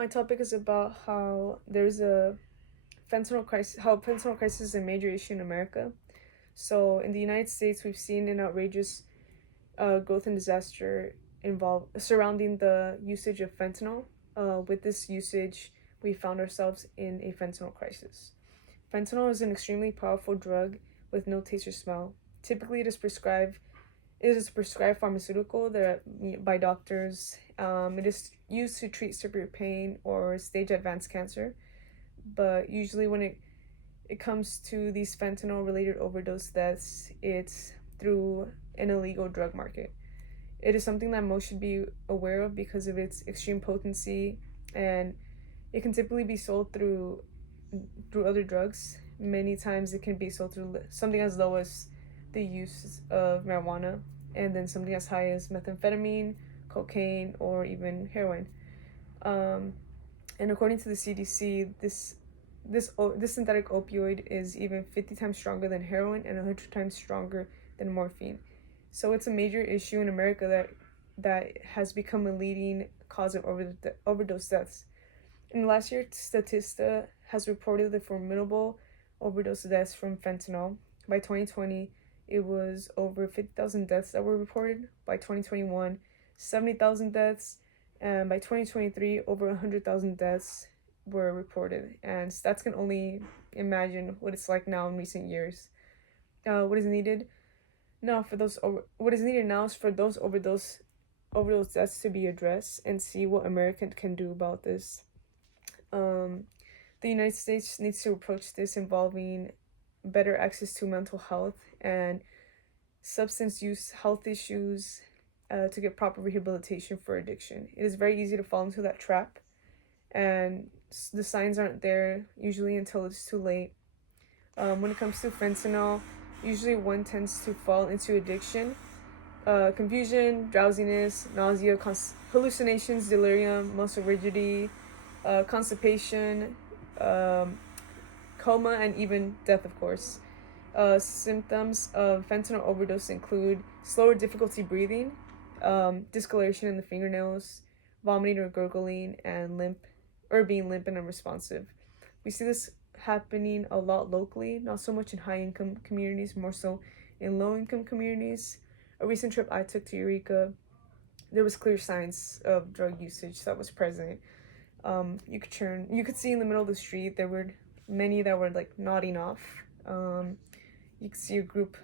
My topic is about how there's a fentanyl crisis, how fentanyl crisis is a major issue in America. So in the United States, we've seen an outrageous growth and disaster involved surrounding the usage of fentanyl. With this usage, we found ourselves in a fentanyl crisis. Fentanyl is an extremely powerful drug with no taste or smell. Typically, it is a prescribed pharmaceutical that by doctors. It is used to treat severe pain or stage advanced cancer. But usually, when it comes to these fentanyl related overdose deaths, it's through an illegal drug market. It is something that most should be aware of because of its extreme potency, and it can typically be sold through other drugs. Many times it can be sold through something as low as the use of marijuana, and then something as high as methamphetamine, cocaine, or even heroin. Um, and according to the CDC, this synthetic opioid is even 50 times stronger than heroin and 100 times stronger than morphine. So it's a major issue in America that has become a leading cause of overdose deaths. In last year, Statista has reported the formidable overdose deaths from fentanyl. By 2020, it was over 50,000 deaths that were reported. By 2021, 70,000 deaths. And by 2023, over 100,000 deaths were reported. And stats can only imagine what it's like now in recent years. What is needed now for those what is needed now is for those overdose deaths to be addressed and see what America can do about this. The United States needs to approach this involving better access to mental health and substance use health issues to get proper rehabilitation for addiction. It is very easy to fall into that trap, and the signs aren't there usually until it's too late. When it comes to fentanyl, usually one tends to fall into addiction, confusion, drowsiness, nausea, hallucinations, delirium, muscle rigidity, constipation, coma, and even death, of course. Symptoms of fentanyl overdose include slower difficulty breathing, discoloration in the fingernails, vomiting or gurgling, and being limp and unresponsive. We see this happening a lot locally, not so much in high income communities, more so in low income communities. A recent trip I took to Eureka, there was clear signs of drug usage that was present. You could see in the middle of the street there were many that were like nodding off. You could see a group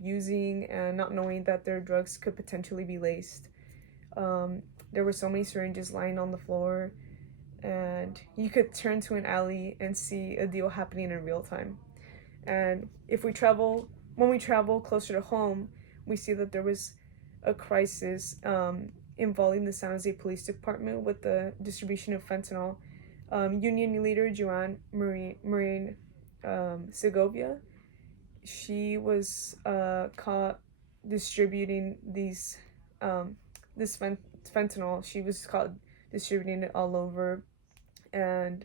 using and not knowing that their drugs could potentially be laced. There were so many syringes lying on the floor, and you could turn to an alley and see a deal happening in real time. And when we travel closer to home, we see that there was a crisis involving the San Jose Police Department with the distribution of fentanyl. Union leader Joanne Marine Segovia, she was caught distributing this fentanyl. She was caught distributing it all over, and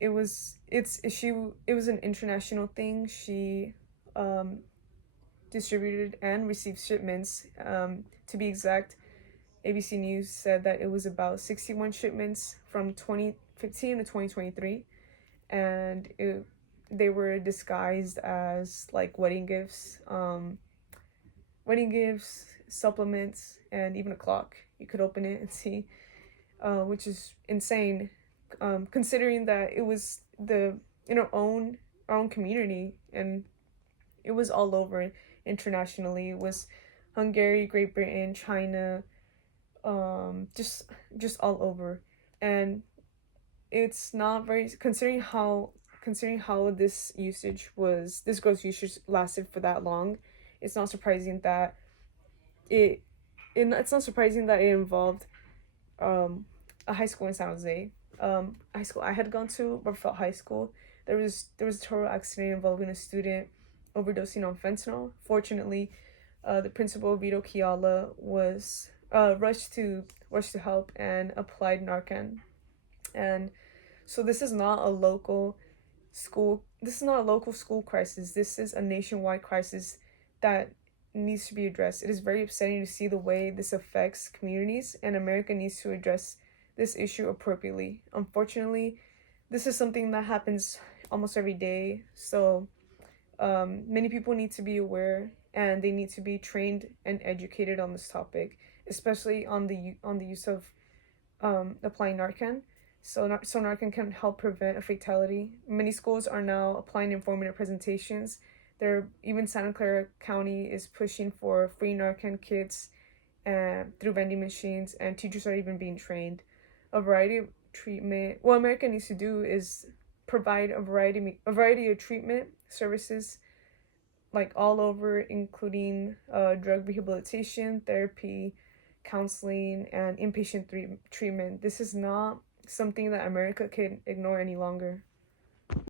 it was an international thing. She distributed and received shipments. To be exact, ABC News said that it was about 61 shipments from 2015 to 2023, and they were disguised as like wedding gifts, supplements, and even a clock. You could open it and see, which is insane, considering that it was in our own community, and it was all over internationally. It was Hungary, Great Britain, China, just all over. And it's not very, considering how this gross usage lasted for that long. It's not surprising that it's not surprising that it involved a high school in San Jose. High school I had gone to, Buffalo High School. There was a total accident involving a student overdosing on fentanyl. Fortunately, the principal, Vito Kiala, was rushed to help and applied Narcan. And so this is not a local school crisis. This is a nationwide crisis that needs to be addressed. It is very upsetting to see the way this affects communities, and America needs to address this issue appropriately. Unfortunately, this is something that happens almost every day. So many people need to be aware and they need to be trained and educated on this topic, especially on the use of applying Narcan. So Narcan can help prevent a fatality. Many schools are now applying informative presentations. Even Santa Clara County is pushing for free Narcan kits through vending machines, and teachers are even being trained. A variety of treatment. What America needs to do is provide a variety of treatment services like all over, including drug rehabilitation, therapy, counseling, and inpatient treatment. This is not something that America can ignore any longer.